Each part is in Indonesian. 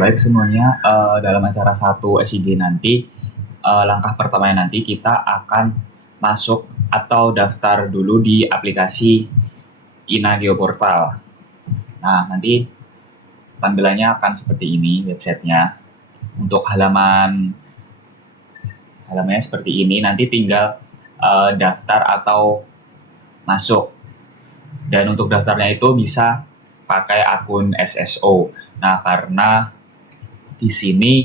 Baik semuanya, dalam acara 1 SIG nanti, langkah pertamanya nanti kita akan masuk atau daftar dulu di aplikasi Inageo Portal. Nah, nanti tampilannya akan seperti ini websitenya. Untuk halamannya seperti ini, nanti tinggal daftar atau masuk. Dan untuk daftarnya itu bisa pakai akun SSO. Nah, karena di sini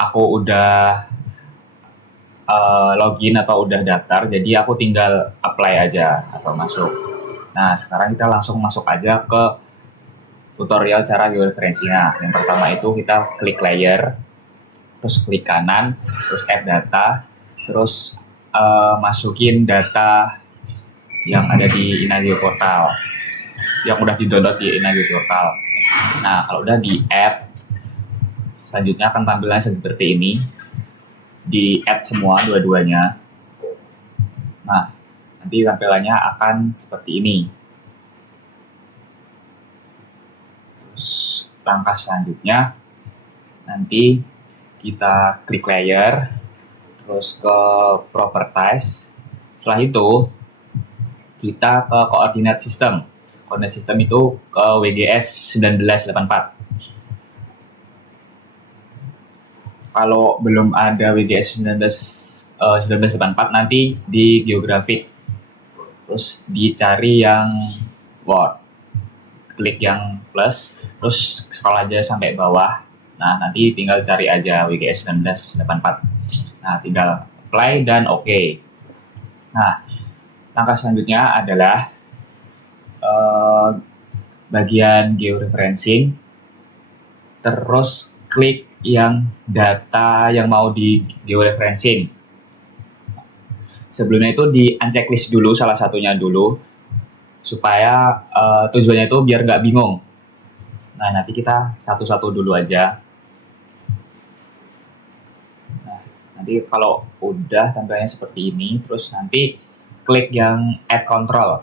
aku udah login atau udah daftar, jadi aku tinggal apply aja atau masuk. Nah, sekarang kita langsung masuk aja ke tutorial cara georeferensinya. Yang pertama itu kita klik layer, terus klik kanan, terus add data, terus masukin data yang ada di Inageo Portal, yang udah di-download di Inageo Portal. Nah, kalau udah di-add, selanjutnya akan tampilannya seperti ini. Di-add semua dua-duanya. Nah, nanti tampilannya akan seperti ini. Terus langkah selanjutnya, nanti kita klik layer, terus ke properties. Setelah itu, kita ke coordinate system. Coordinate system itu ke WGS 1984. Kalau belum ada WGS 1984 nanti di geografik, terus dicari yang Word, klik yang plus, terus scroll aja sampai bawah. Nah, nanti tinggal cari aja WGS 1984. Nah, tinggal apply dan oke. Nah, langkah selanjutnya adalah bagian georeferencing, terus klik yang data yang mau di georeferencing. Sebelumnya itu di unchecklist dulu salah satunya dulu, supaya tujuannya itu biar nggak bingung. Nah, nanti kita satu-satu dulu aja. Nah, nanti kalau udah tampilannya seperti ini, terus nanti klik yang add control.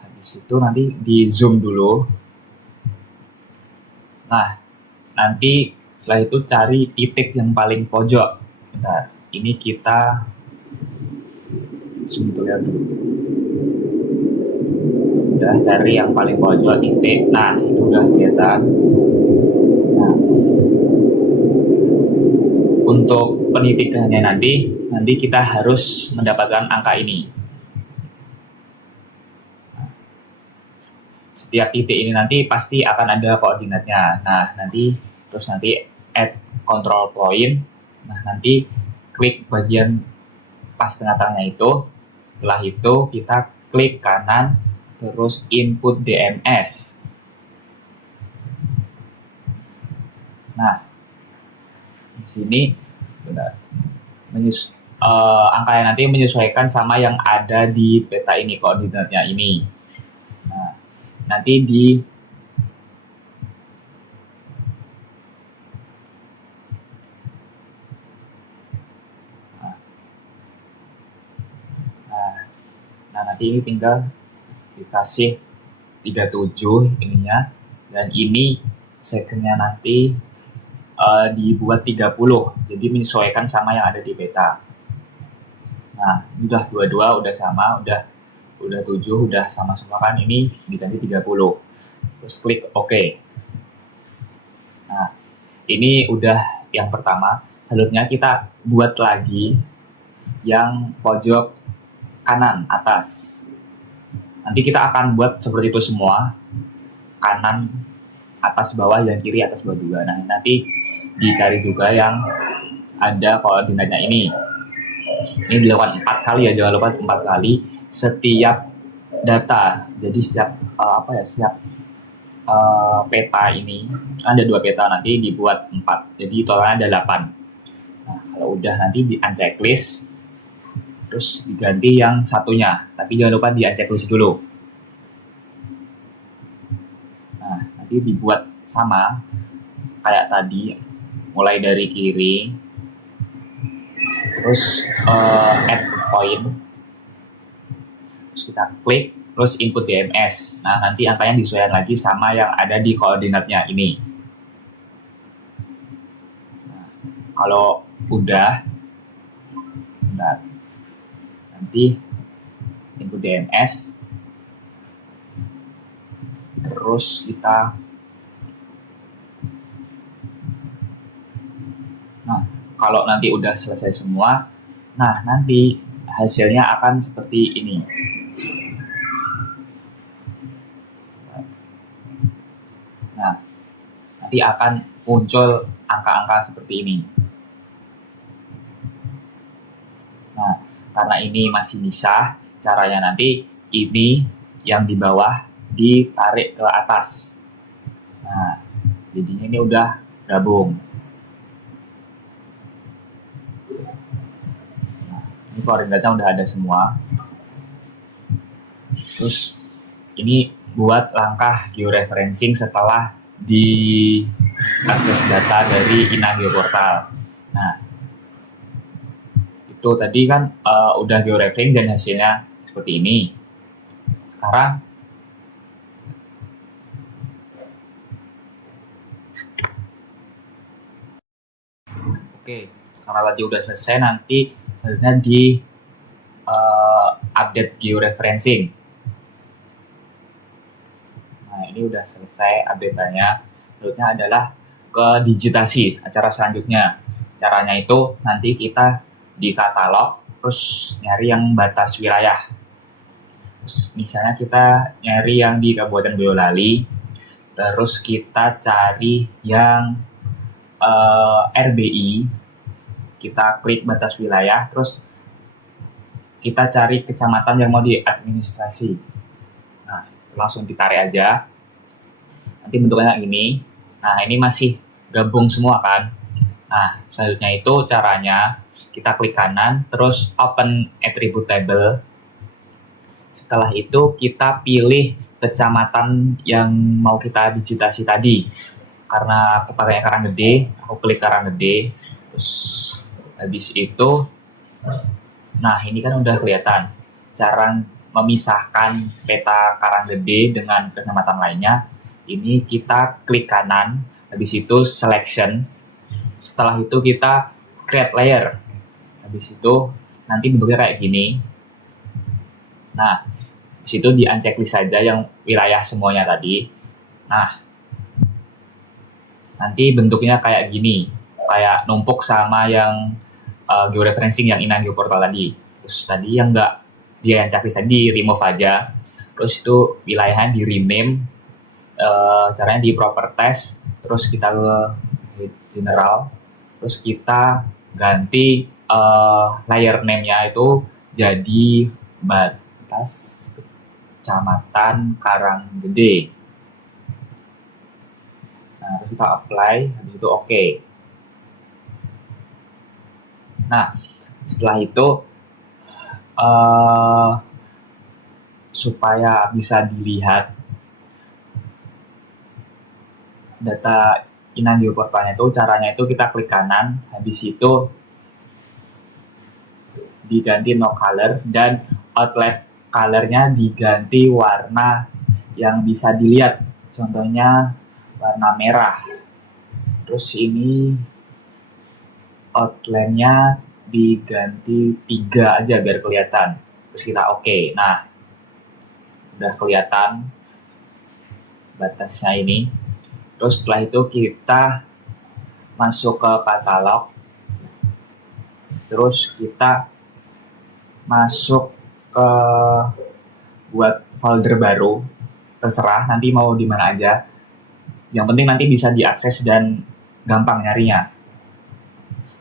Habis itu nanti di zoom dulu. Nah, nanti setelah itu cari titik yang paling pojok. Bentar, ini kita zoom lihat dulu. Udah cari yang paling pojok titik. Nah, itu udah kelihatan. Nah, untuk penitikannya nanti kita harus mendapatkan angka ini. Setiap titik ini nanti pasti akan ada koordinatnya. Nah, nanti add control point. Nah, nanti klik bagian pas tengah-tengahnya itu. Setelah itu kita klik kanan, terus input DMS. Nah, di sini angkanya nanti menyesuaikan sama yang ada di peta ini, koordinatnya ini. Nah, nanti di nanti ini tinggal dikasih 37 ininya, dan ini secondnya nanti dibuat 30, jadi menyesuaikan sama yang ada di peta. Nah, udah dua-dua udah sama, udah 7 udah sama-sama kan, ini diganti 30. Terus klik OK. Nah, ini udah yang pertama. Selanjutnya kita buat lagi yang pojok kanan atas. Nanti kita akan buat seperti itu semua, kanan atas bawah dan kiri atas bawah juga. Nah, nanti dicari juga yang ada koordinatnya ini. Ini dilakukan 4 kali ya, jangan lupa 4 kali setiap data. Jadi setiap peta ini ada 2 peta, nanti dibuat 4. Jadi totalnya ada 8. Nah, kalau udah nanti di unchecklist, terus diganti yang satunya, tapi jangan lupa di unchecklist dulu. Nah, nanti dibuat sama kayak tadi, mulai dari kiri, terus add point, terus kita klik, terus input DMS. Nah, nanti angkanya disesuaikan lagi sama yang ada di koordinatnya ini. Nah, kalau udah, nanti input DMS, terus kita, nah kalau nanti udah selesai semua, nah nanti hasilnya akan seperti ini. Nah, nanti akan muncul angka-angka seperti ini. Nah, karena ini masih bisa, caranya nanti ini yang di bawah ditarik ke atas. Nah, jadinya ini udah gabung. Nah, ini koordinatnya udah ada semua. Terus ini buat langkah georeferencing setelah di akses data dari Inageo Portal. Nah, itu tadi kan udah georeferencing dan hasilnya seperti ini. Sekarang oke, karena tadi udah selesai, nanti selanjutnya di update georeferencing. Nah, ini udah selesai update-nya. Selanjutnya adalah ke digitasi, acara selanjutnya. Caranya itu nanti kita di katalog, terus nyari yang batas wilayah. Terus misalnya kita nyari yang di Kabupaten Boyolali, terus kita cari yang RBI, kita klik batas wilayah, terus kita cari kecamatan yang mau diadministrasi. Nah, langsung ditarik aja. Nanti bentuknya ini. Nah, ini masih gabung semua kan. Nah, selanjutnya itu caranya kita klik kanan, terus open attribute table. Setelah itu kita pilih kecamatan yang mau kita digitasi tadi. Karena aku pakai Karanggede, aku klik Karanggede. Terus habis itu, nah ini kan udah kelihatan cara memisahkan peta Karanggede dengan kecamatan lainnya. Ini kita klik kanan, habis itu selection. Setelah itu kita create layer. Habis itu nanti bentuknya kayak gini. Nah, di situ di unchecklist saja yang wilayah semuanya tadi. Nah, nanti bentuknya kayak gini, kayak numpuk sama yang georeferencing yang Inageo Portal tadi. Terus tadi yang enggak dia yang checklist tadi di remove aja. Terus itu wilayahnya di rename, caranya di properties, terus kita ke general, terus kita ganti layer name-nya itu jadi batas kecamatan Karanggede. Nah, terus kita apply, habis itu oke. Nah, setelah itu supaya bisa dilihat data Inageo Portalnya itu, caranya itu kita klik kanan, habis itu diganti no color, dan outlet colornya diganti warna yang bisa dilihat, contohnya warna merah. Terus ini outline-nya diganti 3 aja biar kelihatan. Terus kita oke. Nah, udah kelihatan batasnya ini. Terus setelah itu kita masuk ke katalog. Terus kita masuk ke buat folder baru. Terserah nanti mau di mana aja. Yang penting nanti bisa diakses dan gampang nyarinya.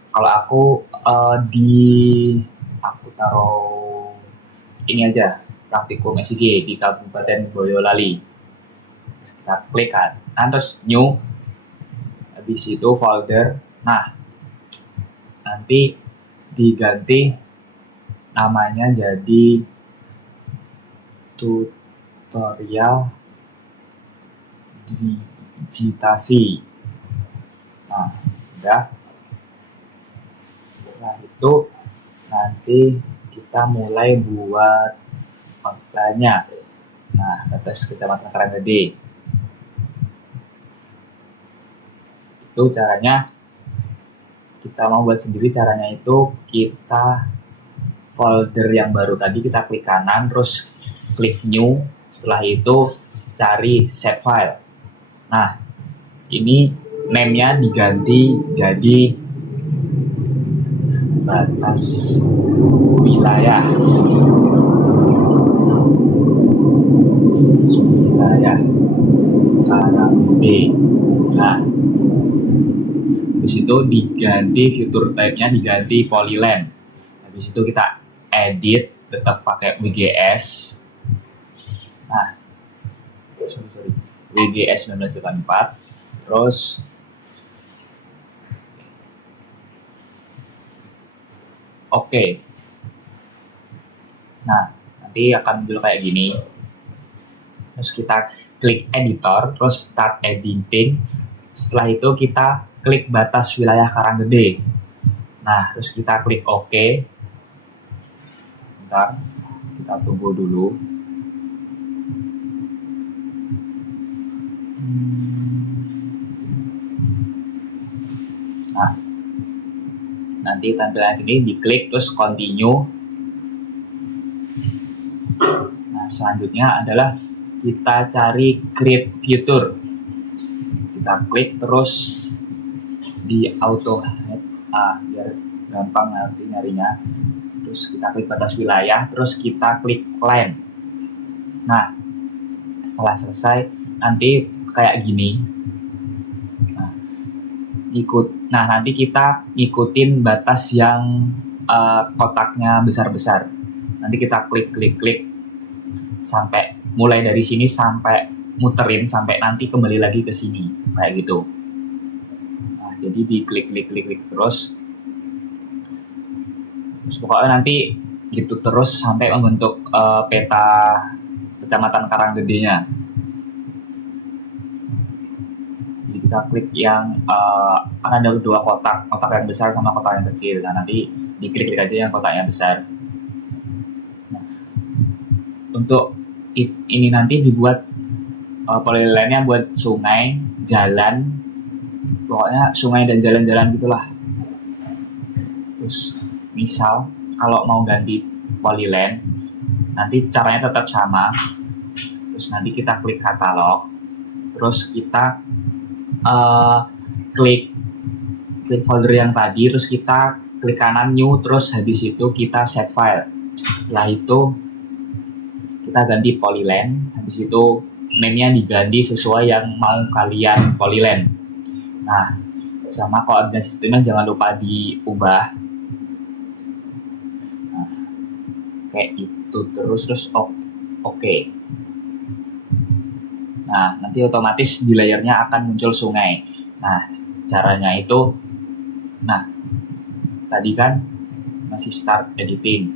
Kalau aku aku taruh ini aja, praktikum SIG di Kabupaten Boyolali. Kita klik kan, terus new, habis itu folder. Nah, nanti diganti namanya jadi tutorial digitasi. Nah, udah. Setelah itu nanti kita mulai buat outline-nya. Nah, batas Kecamatan Karanggede. Itu caranya. Kita mau buat sendiri, caranya itu kita folder yang baru tadi kita klik kanan, terus klik new, setelah itu cari save file. Nah, ini name-nya diganti jadi batas wilayah Karanggede. Nah, habis itu diganti fitur type-nya, diganti polyland. Habis itu kita edit, tetap pakai WGS. Nah, WGS 1984. Terus oke. Nah, nanti akan muncul kayak gini. Terus kita klik editor, terus start editing. Setelah itu kita klik batas wilayah Karanggede. Nah, terus kita klik OK. Bentar, kita tunggu dulu. Nah, nanti tampilan ini diklik terus continue. Nah, selanjutnya adalah kita cari create future. Kita klik terus di auto head, biar gampang nanti nyarinya. Terus kita klik batas wilayah, terus kita klik line. Nah, setelah selesai nanti kayak gini. Nah, nanti kita ikutin batas yang kotaknya besar-besar. Nanti kita klik sampai mulai dari sini sampai muterin sampai nanti kembali lagi ke sini kayak gitu. Nah, jadi diklik terus pokoknya nanti gitu terus sampai membentuk peta Kecamatan Karanggede-nya. Jadi kita klik yang kan ada dua kotak yang besar sama kotak yang kecil. Nah, nanti diklik aja yang kotak yang besar. Nah, untuk ini nanti dibuat polyline-nya buat sungai, jalan, pokoknya sungai dan jalan-jalan gitulah. Terus misal kalau mau ganti polyline, nanti caranya tetap sama. Terus nanti kita klik katalog, terus kita klik folder yang tadi, terus kita klik kanan new, terus habis itu kita save file. Setelah itu kita ganti polyline, habis itu name-nya diganti sesuai yang mau kalian polyline. Nah, sama koordinat sistemnya jangan lupa diubah. Nah, kayak itu terus oke. Nah, nanti otomatis di layarnya akan muncul sungai. Nah, caranya itu, nah, tadi kan masih start editing.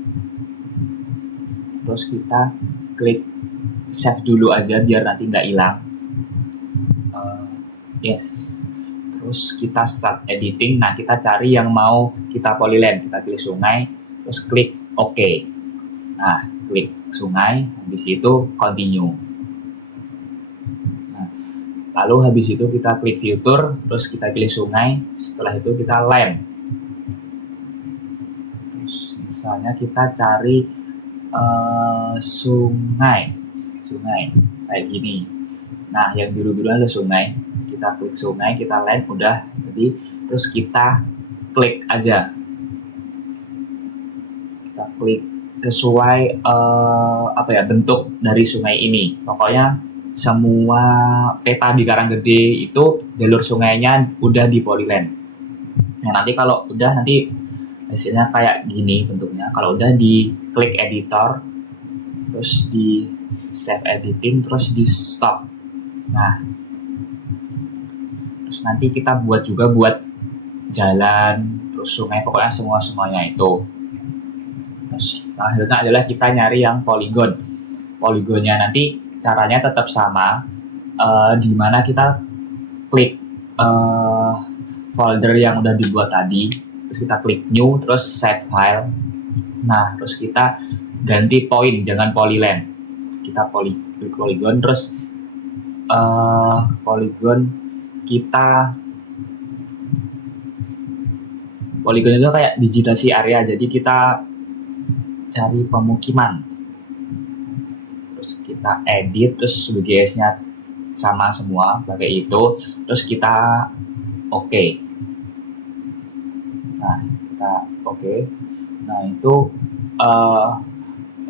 Terus kita klik save dulu aja biar nanti nggak hilang. Yes. Terus kita start editing. Nah, kita cari yang mau kita polyline. Kita pilih sungai, terus klik OK. Nah, klik sungai, habis itu continue. Nah, lalu habis itu kita klik future, terus kita pilih sungai. Setelah itu kita line. Terus misalnya kita cari sungai kayak gini. Nah, yang biru-biru ada sungai. Kita klik sungai, kita line, udah. Jadi terus kita klik aja. Kita klik sesuai bentuk dari sungai ini. Pokoknya semua peta di Karanggede itu jalur sungainya udah di polyline. Nah, nanti kalau udah nanti hasilnya kayak gini bentuknya. Kalau udah di klik editor, terus di save editing, terus di stop. Nah, terus nanti kita buat jalan, terus sungai, pokoknya semuanya itu. Terus akhirnya adalah kita nyari yang polygon. Polygonnya nanti caranya tetap sama, dimana kita klik folder yang udah dibuat tadi, terus kita klik new, terus save file. Nah, terus kita ganti point, jangan polyline. kita klik poligon, terus poligon itu kayak digitasi area, jadi kita cari pemukiman, terus kita edit, terus WGS-nya sama semua pakai itu, terus kita oke. Nah, kita oke. Nah, itu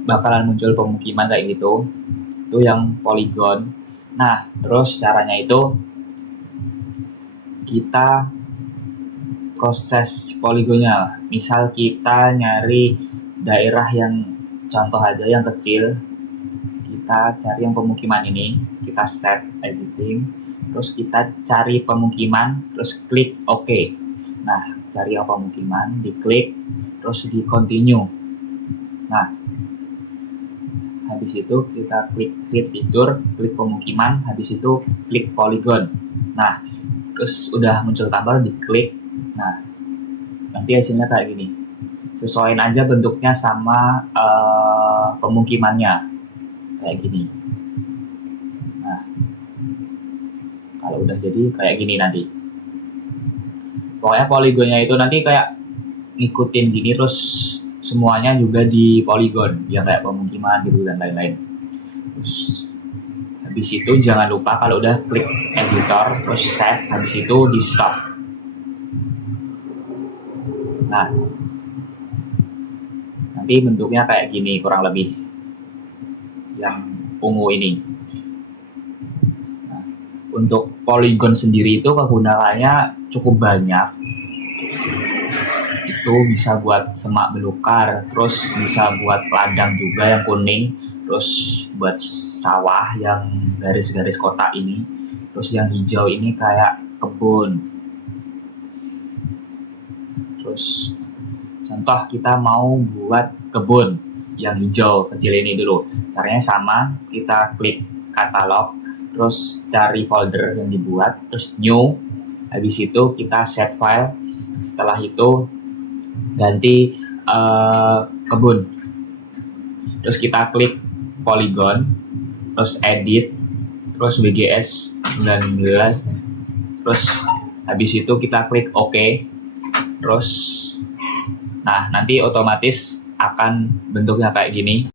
bakalan muncul pemukiman kayak gitu. Itu yang poligon. Nah, terus caranya itu kita proses poligonnya. Misal kita nyari daerah yang contoh aja yang kecil, kita cari yang pemukiman ini, kita set editing, terus kita cari pemukiman, terus klik OK. Nah, cari yang pemukiman, diklik, terus di continue. Nah, habis itu kita klik create fitur, klik pemukiman, habis itu klik polygon. Nah, terus udah muncul tombol, diklik. Nah, nanti hasilnya kayak gini. Sesuaiin aja bentuknya sama pemukimannya, kayak gini. Nah, kalau udah jadi kayak gini nanti. Pokoknya poligonnya itu nanti kayak ngikutin gini, terus semuanya juga di poligon, ya kayak pemukiman gitu dan lain-lain. Terus habis itu jangan lupa kalau udah klik editor, terus save, habis itu di stop. Nah, nanti bentuknya kayak gini kurang lebih, yang ungu ini. Nah, untuk poligon sendiri itu kegunaannya cukup banyak. Itu bisa buat semak belukar, terus bisa buat ladang juga yang kuning, terus buat sawah yang garis-garis kotak ini, terus yang hijau ini kayak kebun. Terus contoh kita mau buat kebun yang hijau kecil ini dulu, caranya sama, kita klik katalog, terus cari folder yang dibuat, terus new, habis itu kita save file, setelah itu ganti kebun, terus kita klik polygon, terus edit, terus WGS 19, terus habis itu kita klik OK, terus nah nanti otomatis akan bentuknya kayak gini.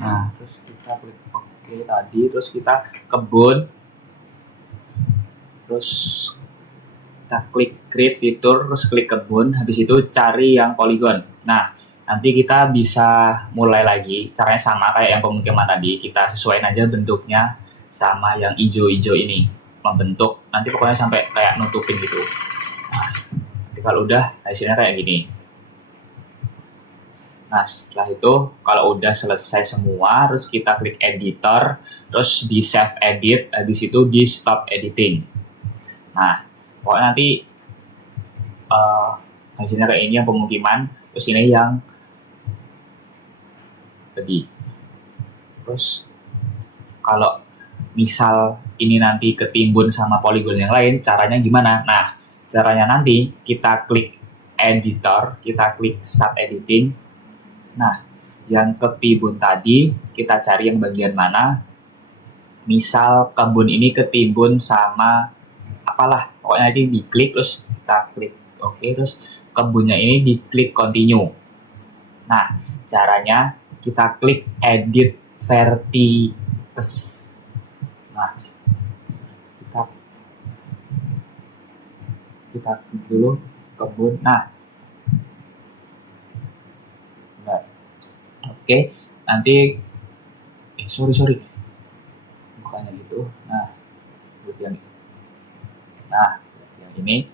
Nah, terus kita klik OK tadi, terus kita kebun, terus kita klik create fitur, terus klik kebun, habis itu cari yang poligon. Nah, nanti kita bisa mulai lagi, caranya sama kayak yang pemukiman tadi, kita sesuaiin aja bentuknya sama yang hijau-hijau ini, membentuk, nanti pokoknya sampai kayak nutupin gitu. Nah, nanti kalau udah hasilnya kayak gini. Nah, setelah itu kalau udah selesai semua, terus kita klik editor, terus di save edit, habis itu di stop editing. Nah, pokoknya nanti hasilnya kayak ini yang pemukiman, terus ini yang tadi. Terus kalau misal ini nanti ketimbun sama poligon yang lain, caranya gimana? Nah, caranya nanti kita klik editor, kita klik start editing. Nah, yang ketimbun tadi kita cari yang bagian mana. Misal kebun ini ketimbun sama apalah, pokoknya nanti diklik, terus kita klik OK, terus kebunnya ini diklik continue. Nah, caranya kita klik edit vertex. Nah, kita klik dulu kebun. Nah, oke, nanti sorry bukannya gitu. Nah, bagian yang ini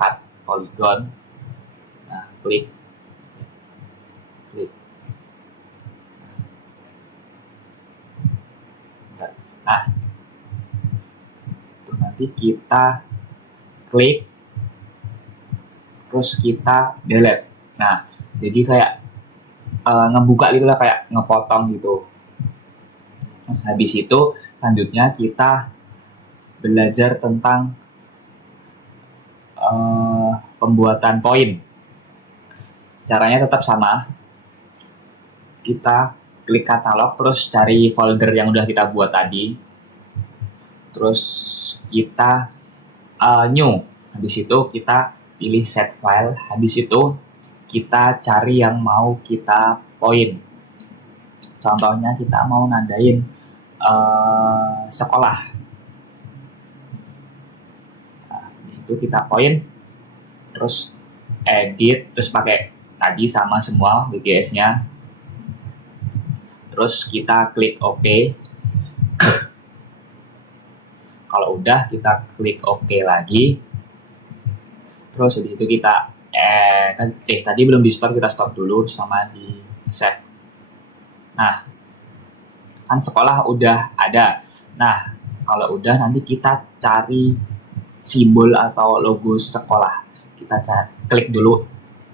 cut polygon. Nah, klik. Nah, itu nanti kita klik, terus kita delete. Nah, jadi kayak ngebuka gitu lah, kayak ngepotong gitu. Terus habis itu selanjutnya kita belajar tentang pembuatan poin. Caranya tetap sama. kita klik katalog, terus cari folder yang udah kita buat tadi, terus kita new, habis itu kita pilih set file, habis itu kita cari yang mau kita point. Contohnya kita mau nandain sekolah. Nah, habis itu kita point, terus edit, terus pakai tadi sama semua WGS-nya. Terus kita klik OK. Kalau udah, kita klik OK lagi. Terus di situ kita tadi belum di stop, kita stop dulu sama di save. Nah, kan sekolah udah ada. Nah, kalau udah nanti kita cari simbol atau logo sekolah. Kita klik dulu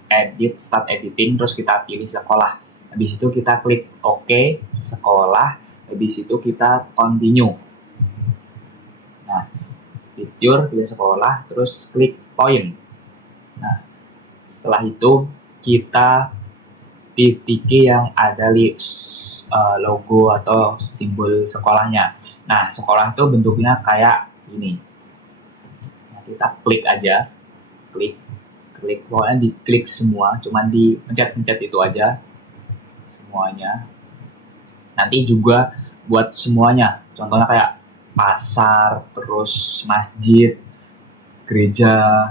edit, start editing, terus kita pilih sekolah. Habis itu kita klik OK, sekolah. Habis itu kita continue. Nah, picture, pilih sekolah, terus klik point. Nah, setelah itu kita titiki yang ada logo atau simbol sekolahnya. Nah, sekolah itu bentuknya kayak ini. Nah, kita klik aja, klik, pokoknya diklik semua, cuman dipencet-pencet itu aja semuanya. Nanti juga buat semuanya, contohnya kayak pasar, terus masjid, gereja,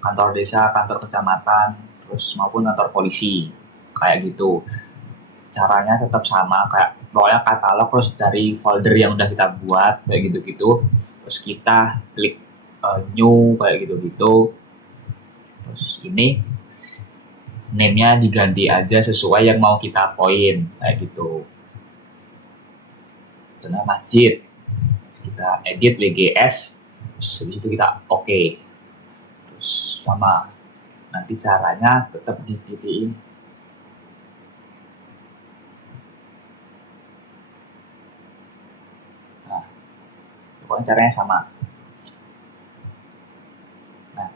kantor desa, kantor kecamatan, terus maupun kantor polisi, kayak gitu. Caranya tetap sama, kayak pokoknya katalog, terus cari folder yang udah kita buat, kayak gitu-gitu. Terus kita klik new, kayak gitu-gitu. Terus ini name-nya diganti aja sesuai yang mau kita point, kayak gitu. Contohnya masjid, kita edit WGS, terus habis itu kita OK. Terus sama, nanti caranya tetap dititiin. Nah, pokoknya caranya sama. Nah,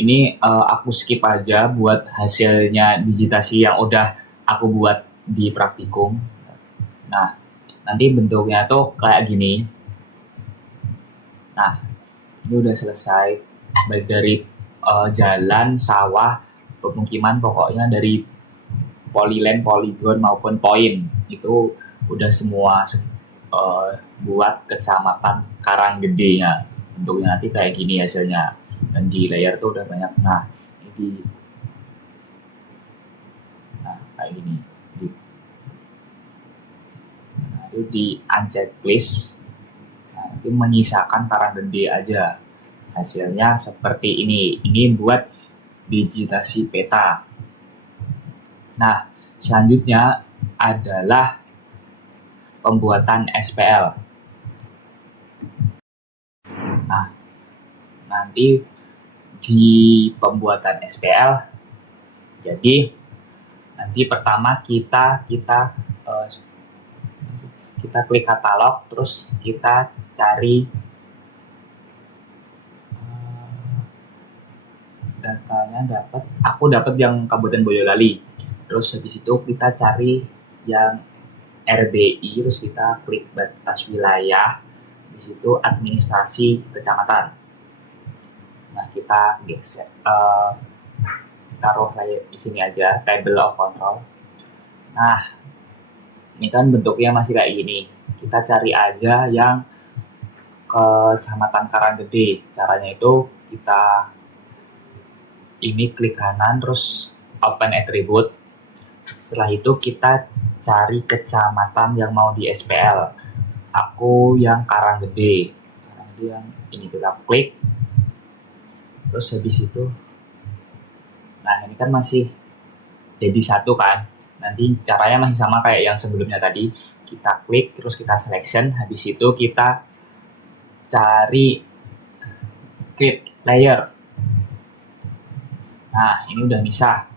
ini aku skip aja buat hasilnya digitasi yang udah aku buat di praktikum. Nah, nanti bentuknya tuh kayak gini. Nah, ini udah selesai, baik dari jalan, sawah, pemukiman, pokoknya dari polyland, polygon maupun point itu udah semua buat kecamatan Karanggede-nya. Bentuknya nanti kayak gini hasilnya, dan di layer tuh udah banyak. Nah, ini kayak gini. Nah, itu di uncheck please. Nah, itu menyisakan Karanggede aja. Hasilnya seperti ini. Ini buat digitasi peta. Nah, selanjutnya adalah pembuatan SPL. Nah, nanti di pembuatan SPL, jadi nanti pertama kita klik katalog, terus kita cari datanya, aku dapat yang Kabupaten Boyolali. Terus habis itu kita cari yang RBI, terus kita klik batas wilayah, di situ administrasi kecamatan. Nah, kita geser, taruh di sini aja, table of control. Nah, ini kan bentuknya masih kayak gini. Kita cari aja yang kecamatan Karanggede. Caranya itu kita ini klik kanan, terus open attribute. Setelah itu kita cari kecamatan yang mau di SPL. Aku yang Karanggede yang ini, kita klik. Terus habis itu, nah ini kan masih jadi satu kan. Nanti caranya masih sama kayak yang sebelumnya tadi. Kita klik, terus kita selection. Habis itu kita cari create layer. Nah, ini udah misah.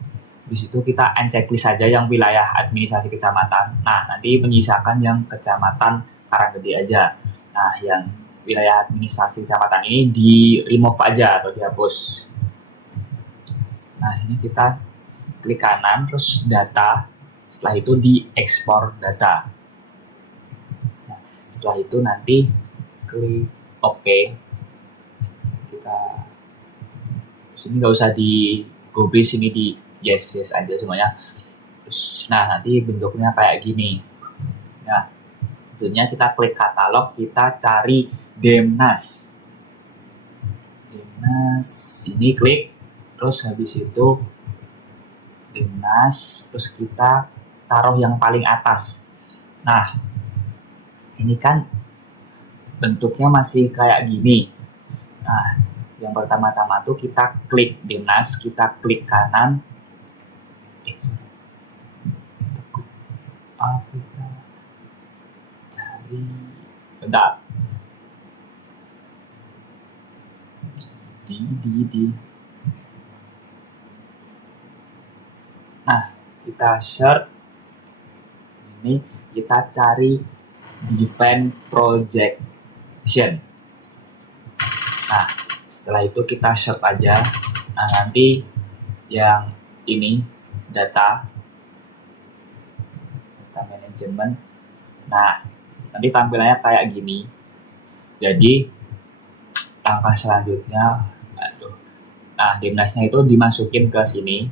Di situ kita unchecklist saja yang wilayah administrasi kecamatan. Nah, nanti menyisakan yang kecamatan Karanggede aja. Nah, yang wilayah administrasi kecamatan ini di remove aja atau dihapus. Nah, ini kita klik kanan, terus data, Setelah itu diekspor data. Nah, setelah itu nanti klik OK. Kita sini nggak usah di copy, sini di yes aja semuanya. Nah, nanti bentuknya kayak gini. Nah, tentunya kita klik katalog, kita cari Demnas. Ini klik, terus habis itu Demnas, terus kita taruh yang paling atas. Nah, ini kan bentuknya masih kayak gini. Nah, yang pertama-tama tuh kita klik Demnas, kita klik kanan. Kita cari, bentar. Nah, kita search. Ini kita cari Defend Projection. Nah, setelah itu kita search aja. Nah, nanti yang ini data manajemen. Nah, nanti tampilannya kayak gini. Jadi langkah selanjutnya, nah Demnasnya itu dimasukin ke sini.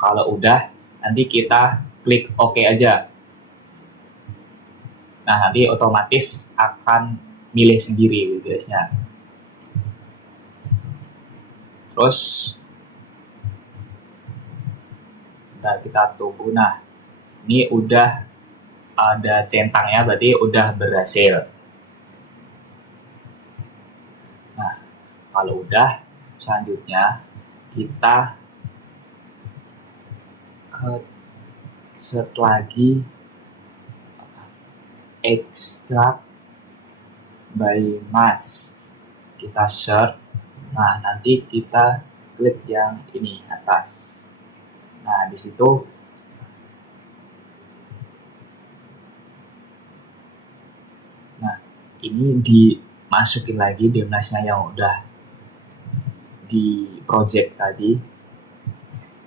Kalau udah, nanti kita klik OK aja. Nah, nanti otomatis akan milih sendiri guysnya. Terus kita tunggu. Nah, ini udah ada centangnya, berarti udah berhasil. Nah, kalau udah, selanjutnya kita search lagi extract by match. Kita search. Nah, nanti kita klik yang ini atas. Nah, di situ ini dimasukin lagi Demnasnya yang udah di project tadi.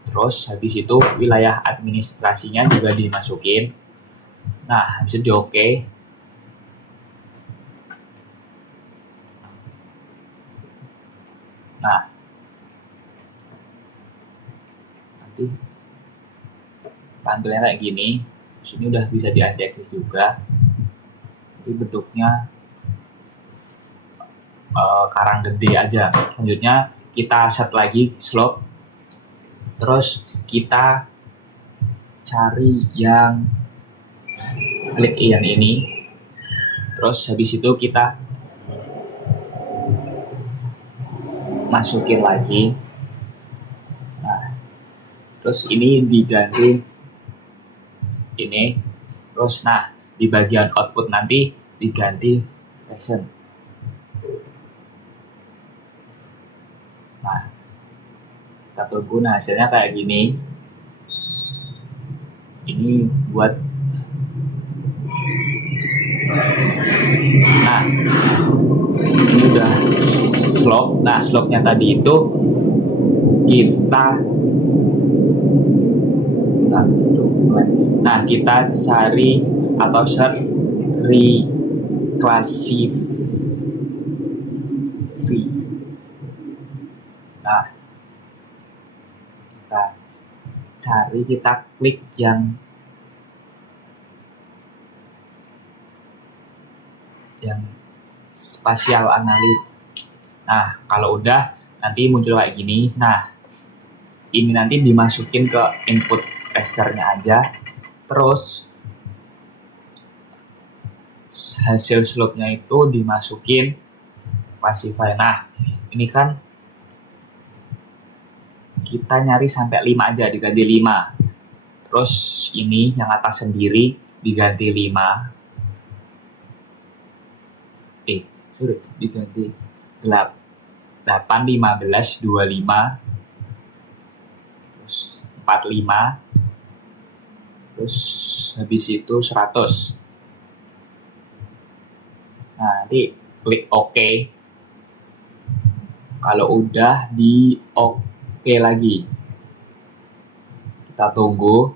Terus habis itu wilayah administrasinya juga dimasukin. Nah, habis itu di OK. Nah, nanti tampilannya kayak gini. Sini udah bisa di checklist juga. Tapi bentuknya karang gede aja. Selanjutnya kita set lagi slope. Terus kita cari yang klik yang ini. Terus habis itu kita masukin lagi. Nah, terus ini diganti ini. Terus nah, di bagian output nanti diganti action. Nah, kita tunggu. Nah, hasilnya kayak gini. Ini buat, nah ini udah slope. Nah, slope-nya tadi itu kita cari atau search reclassify. Nah, kita cari, kita klik yang spatial analysis. Nah, kalau udah nanti muncul kayak gini. Nah, ini nanti dimasukin ke input rasternya aja. Terus hasil slope-nya itu dimasukin classify. Nah, ini kan kita nyari sampai 5 aja, diganti 5. Terus ini yang atas sendiri diganti 5. Diganti 8, 15, 25, terus 45, terus habis itu 100. Nah, nanti klik OK. Kalau udah di OK lagi, Kita tunggu.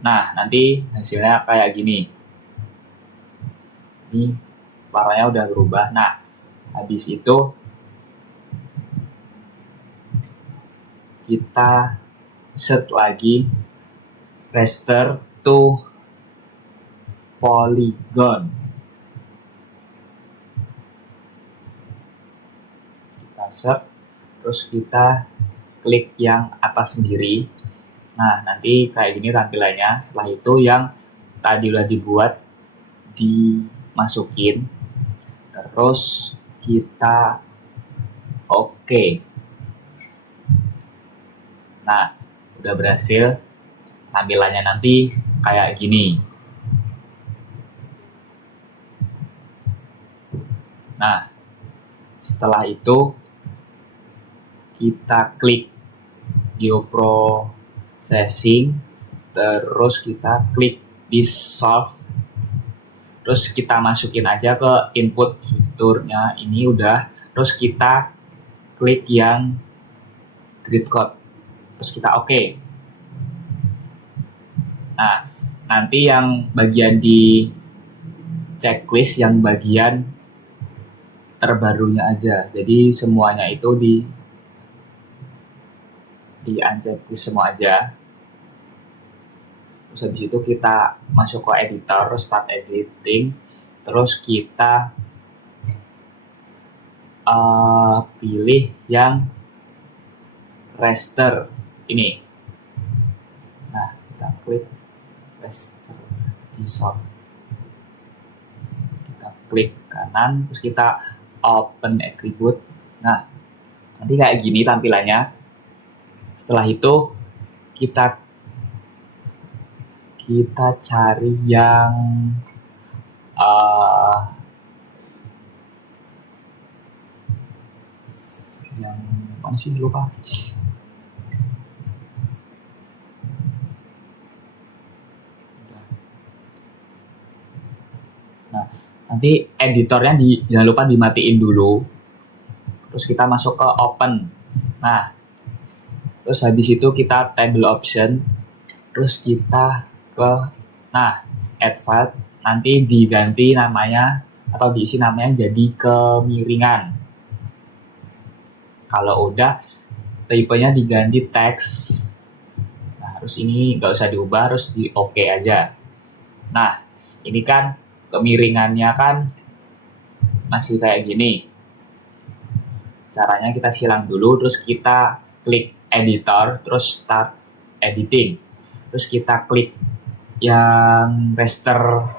Nah, nanti hasilnya kayak gini. Ini warnanya udah berubah. Nah, habis itu kita set lagi raster to polygon. Kita set, terus kita klik yang atas sendiri. Nah, nanti kayak gini tampilannya. Setelah itu yang tadi udah dibuat dimasukin, terus kita oke. Nah, udah berhasil. Tampilannya nanti kayak gini. Nah, setelah itu kita klik geoprocessing, terus kita klik dissolve, terus kita masukin aja ke input fiturnya. Ini udah, terus kita klik yang grid code, terus kita oke. Nah, nanti yang bagian di checklist yang bagian terbarunya aja, jadi semuanya itu di unchecklist semua aja. Terus habis itu kita masuk ke editor, start editing, terus kita pilih yang raster ini. Nah, kita klik raster dissolve, kita klik kanan, terus kita open attribute. Nah, nanti kayak gini tampilannya. Setelah itu kita cari yang mana sih, lupa. Nah, nanti editornya jangan lupa dimatiin dulu. Terus kita masuk ke open. Nah, terus habis itu kita table option. Terus kita ke add file. Nanti diganti namanya atau diisi namanya jadi kemiringan. Kalau udah, tipenya diganti teks. Nah, harus ini nggak usah diubah, harus di oke aja. Nah, ini kan kemiringannya kan masih kayak gini. Caranya kita silang dulu, terus kita klik editor, terus start editing. Terus kita klik yang raster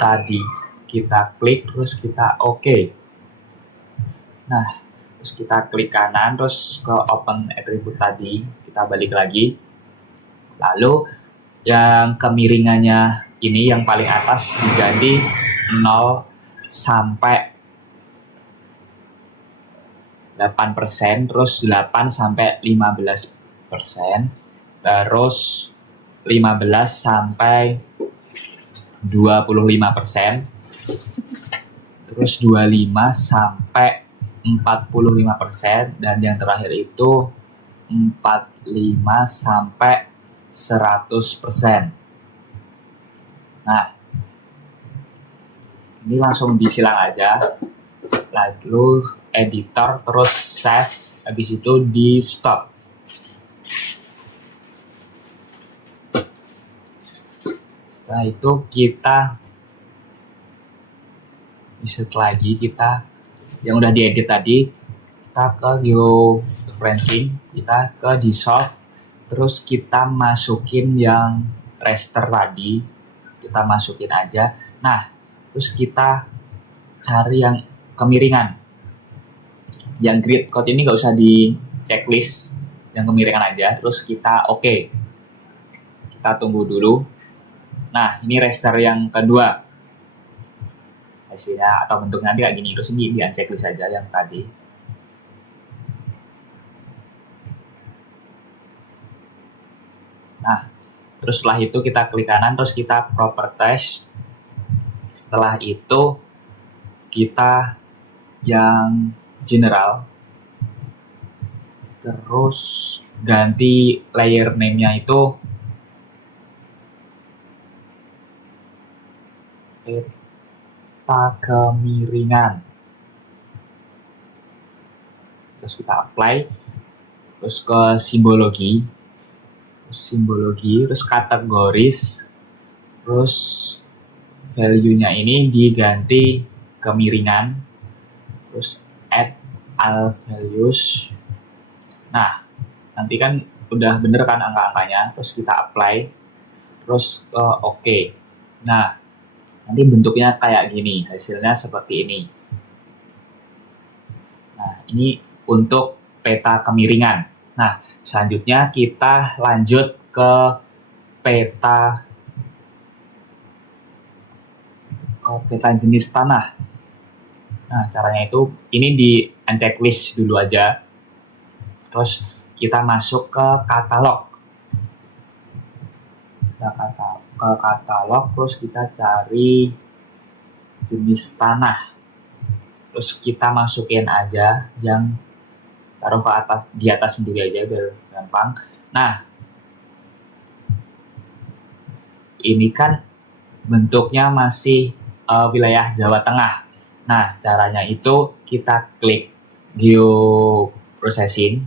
tadi, kita klik, terus kita oke. Nah, terus kita klik kanan, terus ke open attribute tadi, kita balik lagi. Lalu yang kemiringannya ini yang paling atas diganti 0 sampai 8%, terus 8 sampai 15%, terus 15 sampai 25%, terus 25 sampai 45%, dan yang terakhir itu 45 sampai 100%. Nah, ini langsung disilang aja, lalu editor, terus save, habis itu di stop. Setelah itu kita reset lagi, kita yang udah diedit tadi, kita ke georeferencing, kita ke dissolve, terus kita masukin yang raster tadi, kita masukin aja. Nah, terus kita cari yang kemiringan, yang grid code ini nggak usah di checklist, yang kemiringan aja. Terus kita oke. Kita tunggu dulu. Nah, ini raster yang kedua, hasilnya atau bentuknya nanti kayak gini. Terus ini di unchecklist saja yang tadi. Nah, terus setelah itu kita klik kanan, terus kita properties. Setelah itu kita yang general, terus ganti layer name-nya itu peta kemiringan. Terus kita apply, terus ke simbologi, terus kategoris, terus value-nya ini diganti kemiringan, terus add all values. Nah, nanti kan udah bener kan angka-angkanya, terus kita apply, terus oke. Nah, nanti bentuknya kayak gini, hasilnya seperti ini. Nah, ini untuk peta kemiringan. Nah, selanjutnya kita lanjut ke peta jenis tanah. Nah, caranya itu ini di unchecklist dulu aja. Terus kita masuk ke katalog. Kita ke katalog, terus kita cari jenis tanah. Terus kita masukin aja yang taruh ke atas, di atas sendiri aja biar gampang. Nah, ini kan bentuknya masih wilayah Jawa Tengah. Nah, caranya itu kita klik geoprocessing,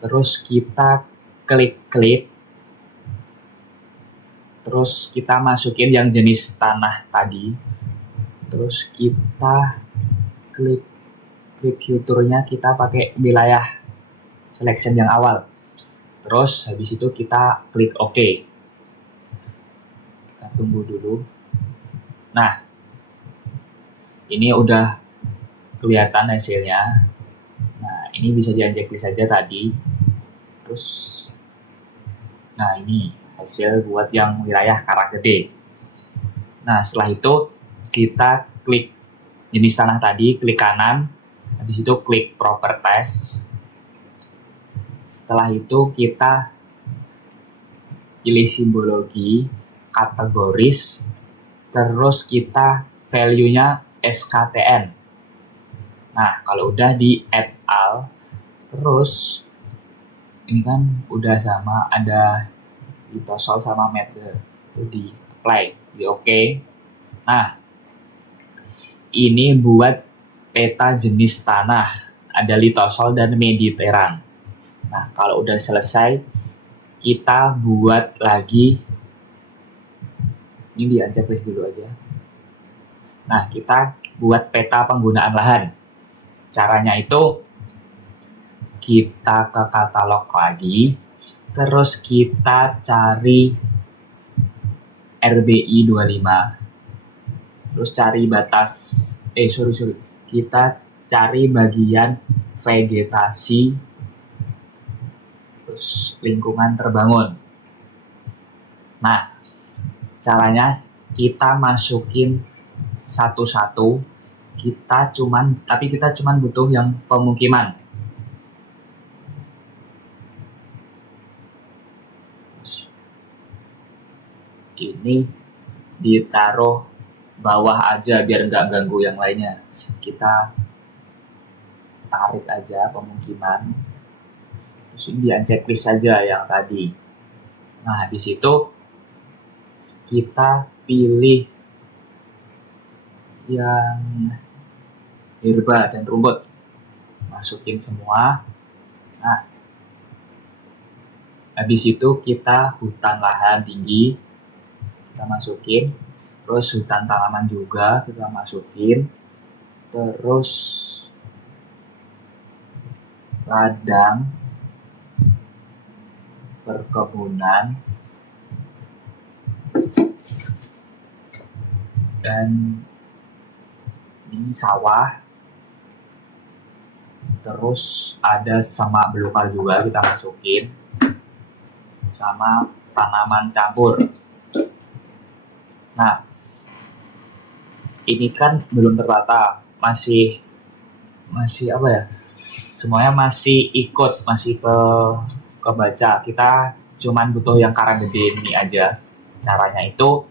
terus kita klik, terus kita masukin yang jenis tanah tadi, terus kita klik fiturnya, kita pakai wilayah selection yang awal, terus habis itu kita klik OK. Kita tunggu dulu. Nah, ini udah kelihatan hasilnya. Nah, ini bisa di unchecklist saja tadi. Terus, nah ini hasil buat yang wilayah Karanggede. Nah, setelah itu kita klik jenis tanah tadi, klik kanan, habis itu klik properties. Setelah itu kita pilih simbologi, kategoris, terus kita value-nya SKTN. Nah, kalau udah di add all, terus ini kan udah sama, ada litosol sama meter, itu di apply, di OK. Nah, ini buat peta jenis tanah, ada litosol dan mediteran. Nah, kalau udah selesai, kita buat lagi, ini di unchecklist dulu aja. Nah, kita buat peta penggunaan lahan. Caranya itu kita ke katalog lagi, terus kita cari RBI 25, terus cari batas, kita cari bagian vegetasi, terus lingkungan terbangun. Nah, caranya kita masukin satu-satu, tapi kita cuman butuh yang pemukiman. Ini ditaruh bawah aja biar nggak ganggu yang lainnya. Kita tarik aja pemukiman, terus ini di unchecklist saja yang tadi. Nah, habis itu kita pilih yang herba dan rumput, masukin semua. Nah, habis itu kita hutan lahan tinggi, kita masukin, terus hutan tanaman juga kita masukin, terus ladang perkebunan dan ini sawah, terus ada semak belukar juga kita masukin, sama tanaman campur. Nah, ini kan belum tertata, masih apa ya, semuanya masih ikut, masih kebaca. Kita cuman butuh yang Karanggede ini aja. Caranya itu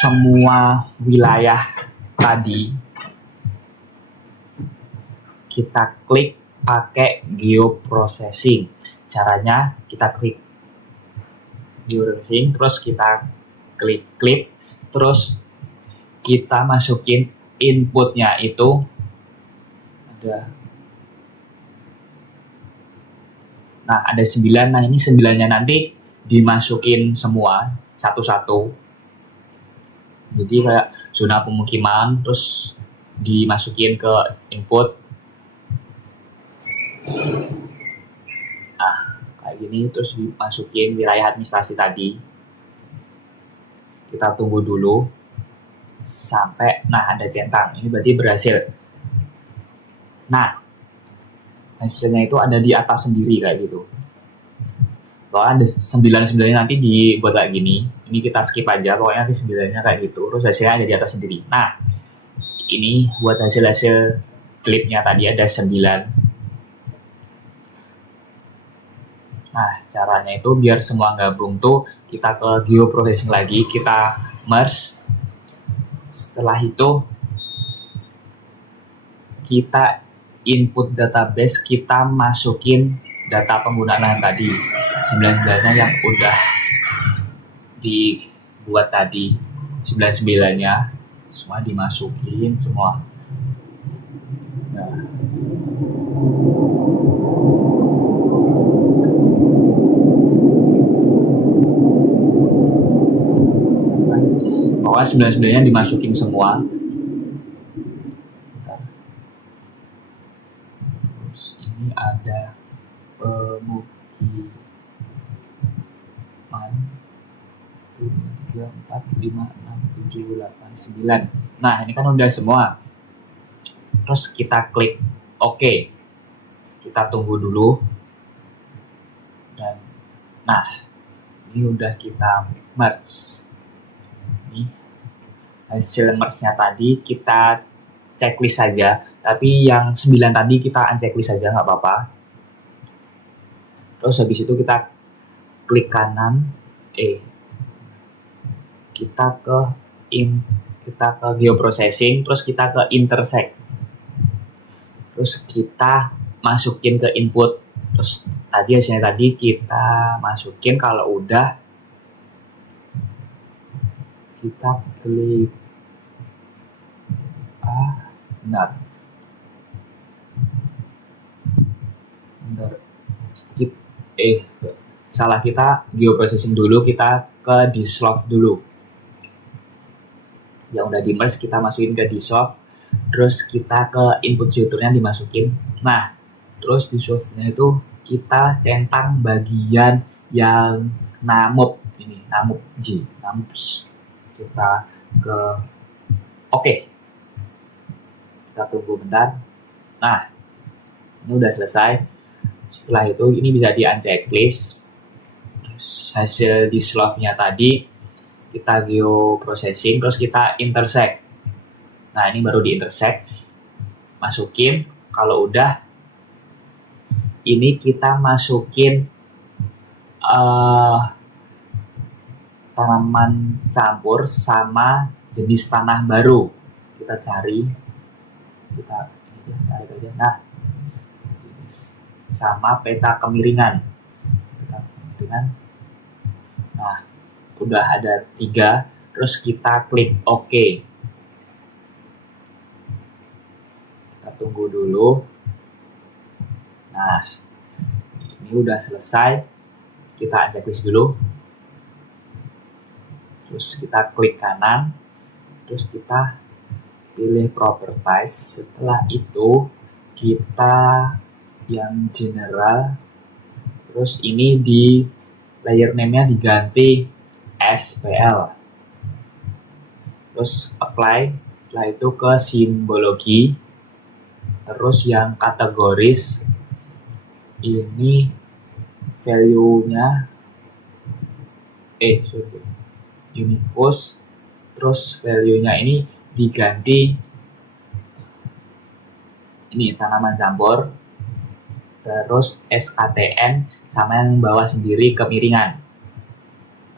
semua wilayah tadi kita klik pakai geoprocessing. Caranya kita klik geoprocessing, terus kita klik clip, terus kita masukin inputnya itu ada. Nah, ada 9. Nah, ini 9-nya nanti dimasukin semua satu-satu. Jadi kayak zona pemukiman, terus dimasukin ke input. Nah, kayak gini, terus dimasukin wilayah administrasi tadi. Kita tunggu dulu sampai, nah ada centang. Ini berarti berhasil. Nah, hasilnya itu ada di atas sendiri kayak gitu. Kalau ada 9-9 nanti dibuat kayak gini. Ini kita skip aja, pokoknya nanti 9-nya kayak gitu. Terus hasilnya ada di atas sendiri. Nah, ini buat hasil-hasil klipnya tadi ada 9. Nah, caranya itu biar semua gabung tuh kita ke geoprocessing lagi, kita merge. Setelah itu kita input database, kita masukin data penggunaan lahan tadi. 9-9-nya yang udah dibuat tadi, 9-9-nya semua dimasukin semua. Nah, pokoknya 9-9-nya dimasukin semua. Terus ini ada pemukiman 3, 4, 5, 6, 7, 8, 9. Nah, ini kan udah semua. Terus kita klik OK. Kita tunggu dulu. Dan nah, ini udah kita merge. Ini hasil merge-nya tadi kita checklist saja, tapi yang 9 tadi kita unchecklist saja, nggak apa-apa. Terus habis itu kita klik kanan, kita ke geoprocessing, terus kita ke intersect, terus kita masukin ke input. Terus tadi hasilnya tadi kita masukin. Kalau udah kita klik benar salah, kita geoprocessing dulu, kita ke dissolve dulu. Yang udah di merge kita masukin ke dissolve, terus kita ke input filternya dimasukin. Nah, terus dissolve-nya itu kita centang bagian yang namup ini, namup J, namups. Kita ke OK. Kita tunggu bentar. Nah, ini udah selesai. Setelah itu ini bisa di unchecklist. Hasil dissolve-nya tadi kita geoprocessing, terus kita intersect. Nah, ini baru di intersect, masukin. Kalau udah, ini kita masukin tanaman campur sama jenis tanah baru. Kita cari, kita tarik aja. Nah, sama peta kemiringan. Nah, udah ada 3. Terus kita klik OK. Kita tunggu dulu. Nah, ini udah selesai. Kita unchecklist dulu. Terus kita klik kanan. Terus kita pilih properties. Setelah itu kita yang general. Terus ini di layer name-nya diganti SPL. Terus apply. Setelah itu ke simbologi. Terus yang kategoris ini value-nya uniqueness. Terus value-nya ini diganti ini tanaman campur. Terus SKTN sama yang bawah sendiri kemiringan.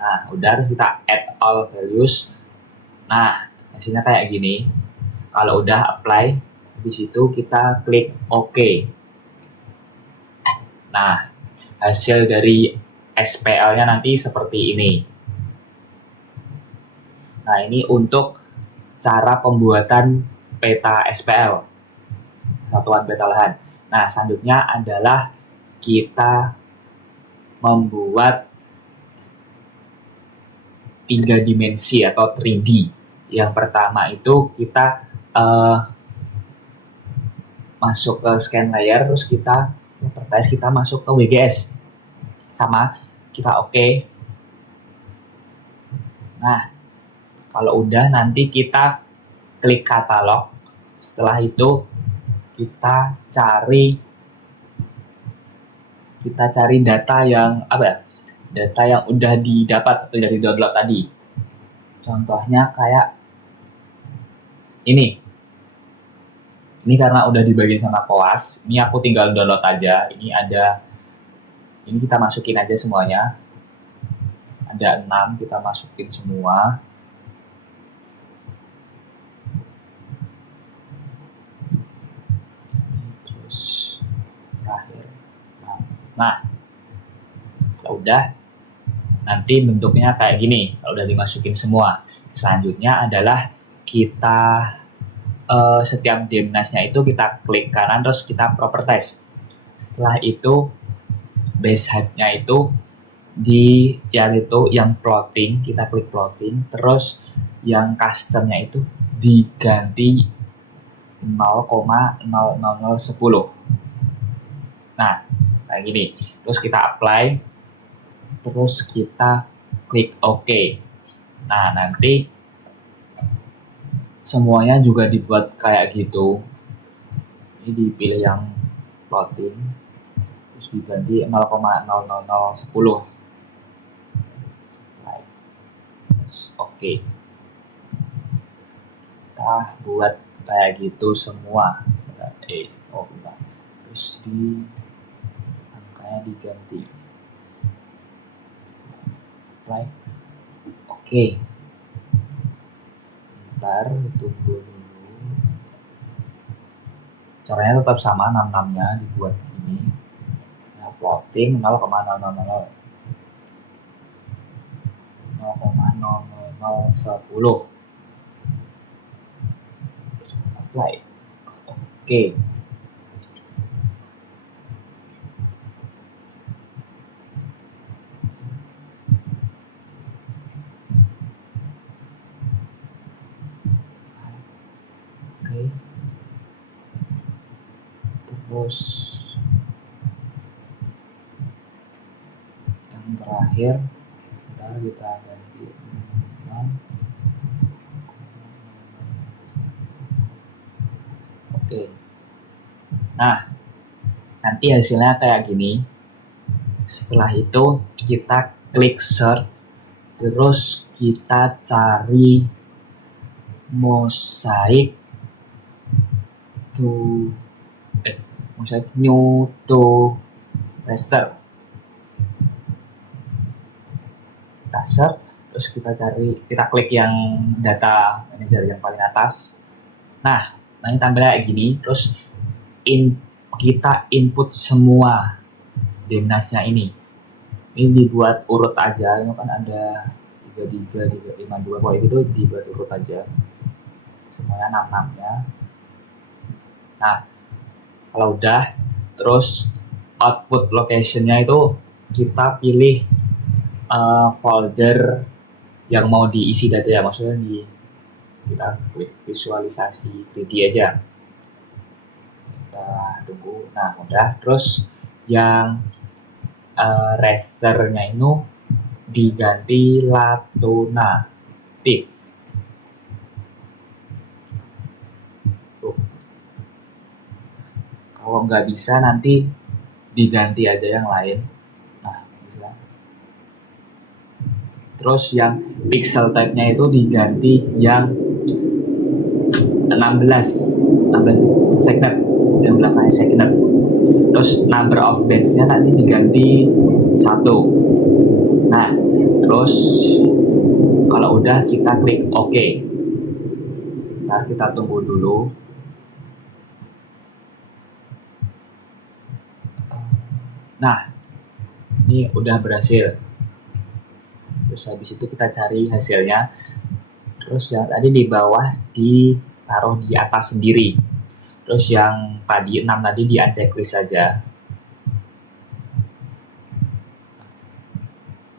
Nah, udah, harus kita add all values. Nah, hasilnya kayak gini. Kalau udah apply, di situ kita klik OK. Nah, hasil dari SPL-nya nanti seperti ini. Nah, ini untuk cara pembuatan peta SPL, satuan peta lahan. Nah, selanjutnya adalah kita membuat 3 dimensi atau 3D. Yang pertama itu kita masuk ke scan layer, terus kita properties, kita masuk ke WGS, sama kita oke. Nah, kalau udah nanti kita klik katalog. Setelah itu kita cari data yang data yang udah didapat dari download tadi. Contohnya kayak ini karena udah dibagiin sama koas, ini aku tinggal download aja. Ini kita masukin aja semuanya. Ada 6, kita masukin semua. Terus terakhir. Nah, kalau udah, nanti bentuknya kayak gini. Kalau udah dimasukin semua. Selanjutnya adalah kita setiap dimnasnya itu kita klik kanan, terus kita properties. Setelah itu base height-nya itu yang plotting, kita klik plotting, terus yang customnya itu diganti 0,00010. Nah, kayak gini. Terus kita apply, terus kita klik OK. Nah, nanti semuanya juga dibuat kayak gitu. Ini dipilih yang plotting, terus diganti 0,00010. Oke. Kita buat kayak gitu semua. Terus angkanya diganti. Oke. Ntar tunggu dulu. Caranya tetap sama, 66-nya dibuat ini. Nah, plotting 0,00010. Apply. Oke. Terus yang terakhir kita ganti. Oke. Nah, nanti hasilnya kayak gini. Setelah itu kita klik search, terus kita cari mosaic new to raster. Kita search, terus kita klik yang data manager yang paling atas. Nah, ini tampilnya kayak gini. Terus kita input semua dimnasnya ini dibuat urut aja. Ini kan ada 33, 352, kalau itu dibuat urut aja semuanya, 66-nya. Nah, kalau udah, terus output location-nya itu kita pilih folder yang mau diisi data ya, maksudnya kita klik visualisasi 3D aja. Kita tunggu. Nah, udah. Terus yang rasternya itu diganti Latonative. Kalau nggak bisa nanti diganti aja yang lain. Nah, bisa. Terus yang pixel type-nya itu diganti yang 16 segment, yang belakangnya segment. Terus number of bands-nya nanti diganti 1. Nah, terus kalau udah kita klik OK. Ntar kita tunggu dulu. Nah, ini udah berhasil. Terus habis itu kita cari hasilnya. Terus yang tadi di bawah ditaruh di atas sendiri. Terus yang tadi 6 tadi di unchecklist saja.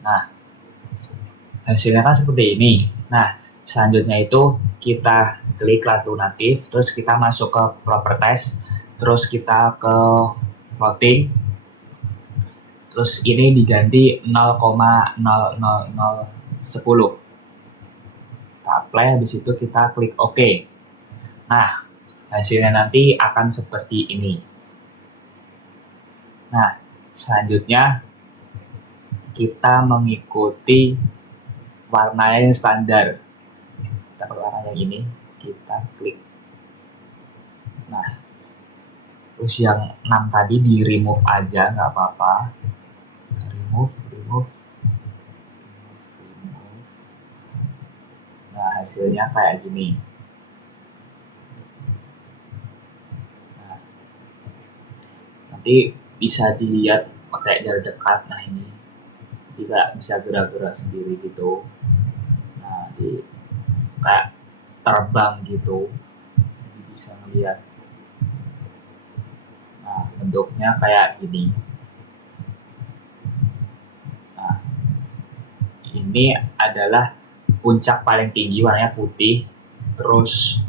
Nah, hasilnya kan seperti ini. Nah, selanjutnya itu kita klik alternatif, terus kita masuk ke properties, terus kita ke floating, terus ini diganti 0,00010. Kita apply, habis itu kita klik OK. Nah, hasilnya nanti akan seperti ini. Nah, selanjutnya kita mengikuti warna yang standar. Kita pakai warna yang ini, kita klik. Nah, terus yang 6 tadi di remove aja, nggak apa-apa. Remove. Nah, hasilnya kayak gini. Nah, nanti bisa dilihat pakai dari dekat. Nah, ini tidak bisa gerak-gerak sendiri gitu. Nah, kayak terbang gitu. Jadi bisa melihat. Nah, bentuknya kayak gini. Nah, ini adalah puncak paling tinggi, warnanya putih, terus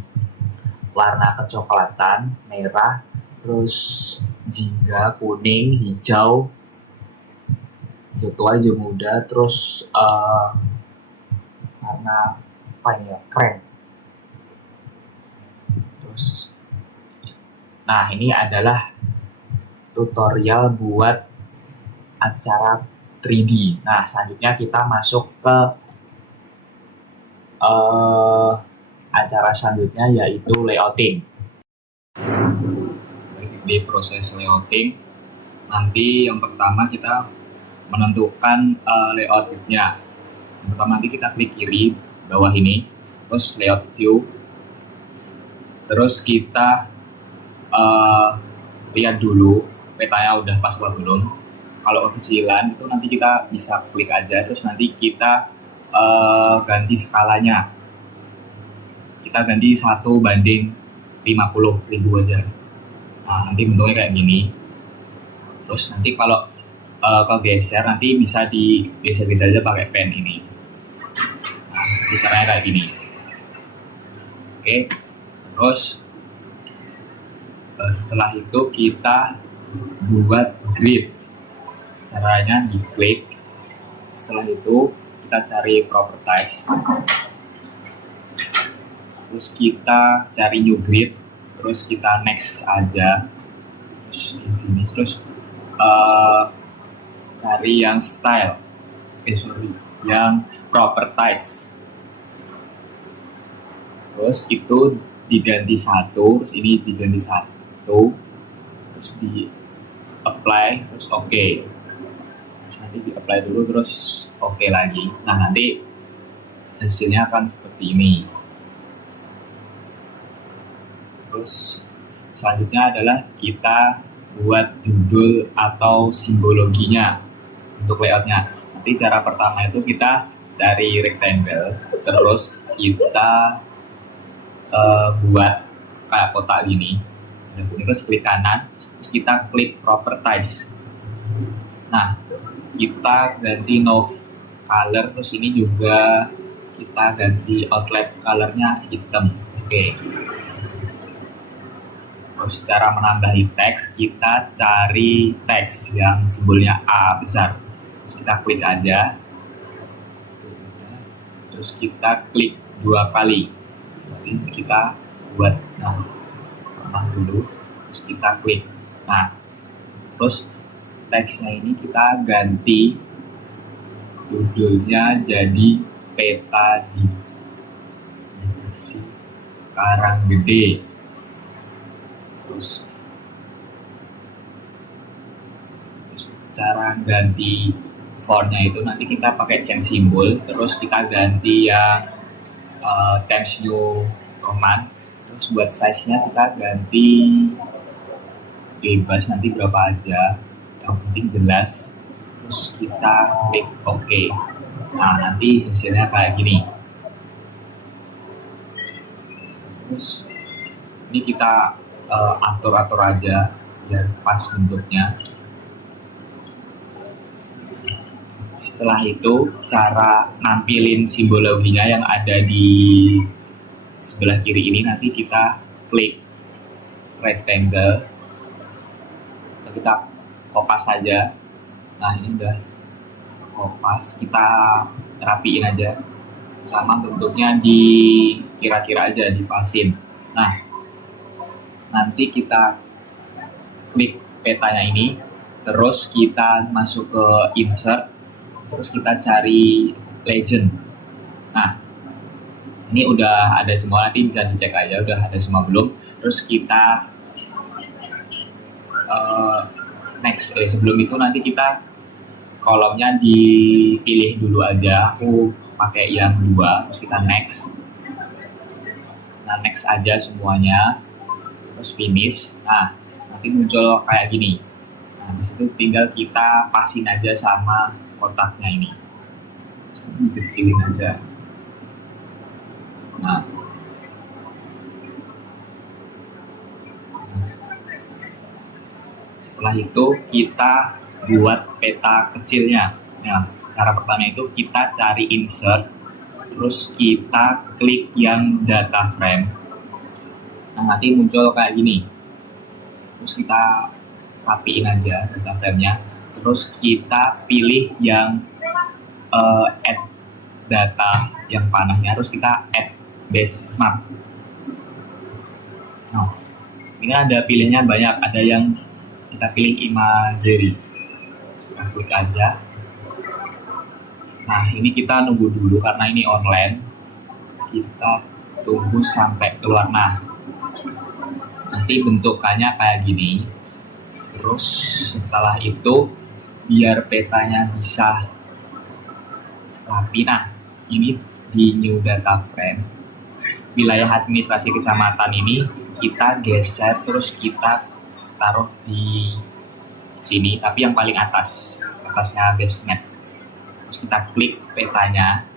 warna kecoklatan, merah, terus jingga, kuning, hijau tua, hijau muda, terus warna apa ini ya, krem. Terus, nah ini adalah tutorial buat acara 3D. Nah, selanjutnya kita masuk ke acara selanjutnya, yaitu layouting. Di proses layouting, nanti yang pertama kita menentukan layoutnya. Yang pertama nanti kita klik kiri bawah ini, terus layout view, terus kita lihat dulu petanya udah pas atau belum. Kalau kekecilan itu nanti kita bisa klik aja, terus nanti kita ganti skalanya, kita ganti 1:50.000 aja. Nah, nanti bentuknya kayak gini. Terus nanti kalau kegeser, nanti bisa digeser-geser aja pakai pen ini. Nah, caranya kayak gini. Oke, terus setelah itu kita buat grid. Caranya diklik. Setelah itu kita cari properties, terus kita cari new grid, terus kita next aja, terus finish, terus cari yang style, yang properties, terus itu diganti 1, terus ini diganti 1, terus di apply, terus oke. Terus nanti di apply dulu, terus oke lagi. Nah, nanti hasilnya akan seperti ini. Terus selanjutnya adalah kita buat judul atau simbologinya untuk layoutnya. Nanti cara pertama itu kita cari rectangle, terus kita buat kayak kotak gini. Terus klik kanan, terus kita klik properties. Nah, kita ganti no color, terus ini juga kita ganti outline colornya hitam. Oke. Terus cara menambahi teks, kita cari teks yang simbolnya A besar. Terus kita klik aja. Terus kita klik 2 kali. Jadi kita buat dulu. Terus kita klik. Nah, terus teksnya ini kita ganti judulnya jadi peta di Karanggede. Terus cara ganti fontnya itu nanti kita pakai change simbol, terus kita ganti yang Times New Roman. Terus buat size nya kita ganti bebas, nanti berapa aja, yang penting jelas, terus kita klik OK. Nah, nanti hasilnya kayak gini. Terus ini kita atur-atur aja biar pas bentuknya. Setelah itu cara nampilin simbol loginya yang ada di sebelah kiri ini, nanti kita klik rectangle, kita kopas saja. Nah, ini udah kopas, kita rapiin aja sama bentuknya, di kira-kira aja dipasin. Nah, nanti kita klik petanya ini, terus kita masuk ke insert, terus kita cari legend. Nah, ini udah ada semua, nanti bisa dicek aja udah ada semua belum. Terus kita next. Sebelum itu nanti kita kolomnya dipilih dulu aja, aku pakai yang 2, terus kita next. Nah, next aja semuanya, terus finish. Nah, nanti muncul kayak gini. Nah, disitu tinggal kita pasin aja sama kotaknya ini, terus dikecilin aja. Nah, setelah itu kita buat peta kecilnya. Nah, cara pertama itu kita cari insert, terus kita klik yang data frame. Nah, nanti muncul kayak gini. Terus kita rapiin aja data frame-nya. Terus kita pilih yang add data yang panahnya, terus kita add base map. Nah, ini ada pilihnya banyak, ada yang kita pilih imagery, kita klik aja. Nah, ini kita nunggu dulu karena ini online, kita tunggu sampai keluar. Nah, nanti bentukannya kayak gini. Terus setelah itu biar petanya bisa rapi, nah ini di new data frame, wilayah administrasi kecamatan ini kita geser, terus kita taruh di sini, tapi yang paling atasnya basement. Terus kita klik petanya,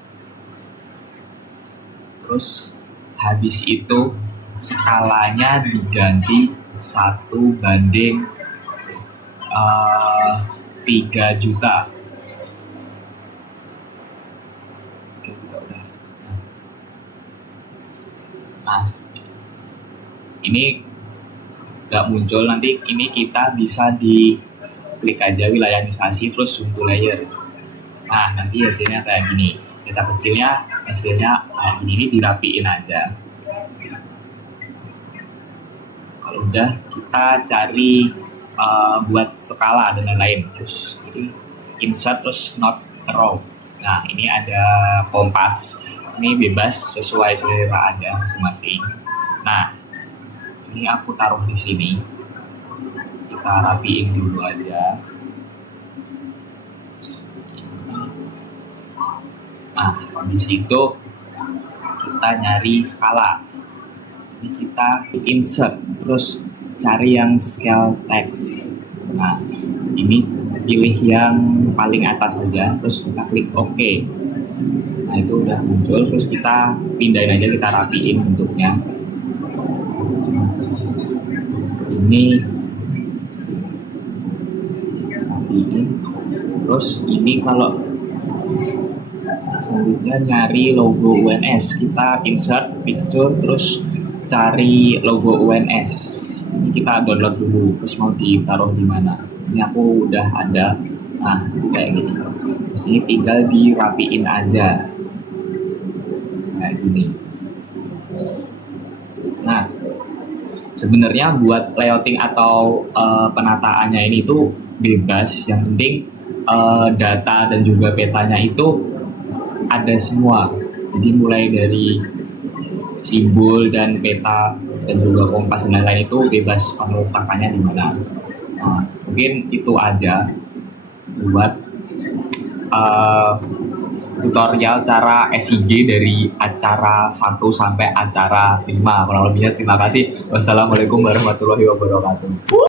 terus habis itu skalanya diganti 1:3 juta. Oke, kita udah. Nah, ini nggak muncul, nanti ini kita bisa diklik aja wilayah administrasi, terus zoom to layer. Nah, nanti hasilnya kayak gini. Peta kecilnya hasilnya kayak gini, ini dirapiin aja. Kalau udah, kita cari buat skala dan lain-lain. Terus ini insert, terus not row. Nah, ini ada kompas. Ini bebas sesuai selera Anda masing-masing. Nah, ini aku taruh di sini. Kita rapiin dulu aja. Nah, di situ kita nyari skala. Ini kita insert, terus cari yang scale text. Nah, ini pilih yang paling atas saja, terus kita klik OK. Nah, itu udah muncul, terus kita pindahin aja, kita rapiin bentuknya. Ini rapiin. Terus ini kalau selanjutnya nyari logo UNS, kita insert picture, terus cari logo UNS. Ini kita download dulu, terus mau ditaruh di mana. Ini aku udah ada. Nah, kayak gini. Terus ini tinggal dirapiin aja kayak gini. Nah, sebenarnya buat layouting atau penataannya ini tuh bebas, yang penting data dan juga petanya itu ada semua. Jadi mulai dari simbol dan peta dan juga kompas dan lain-lain itu bebas pengeletakannya di mana. Nah, mungkin itu aja buat tutorial cara SIG dari acara 1 sampai acara 5. Kurang lebihnya terima kasih. Wassalamualaikum warahmatullahi wabarakatuh.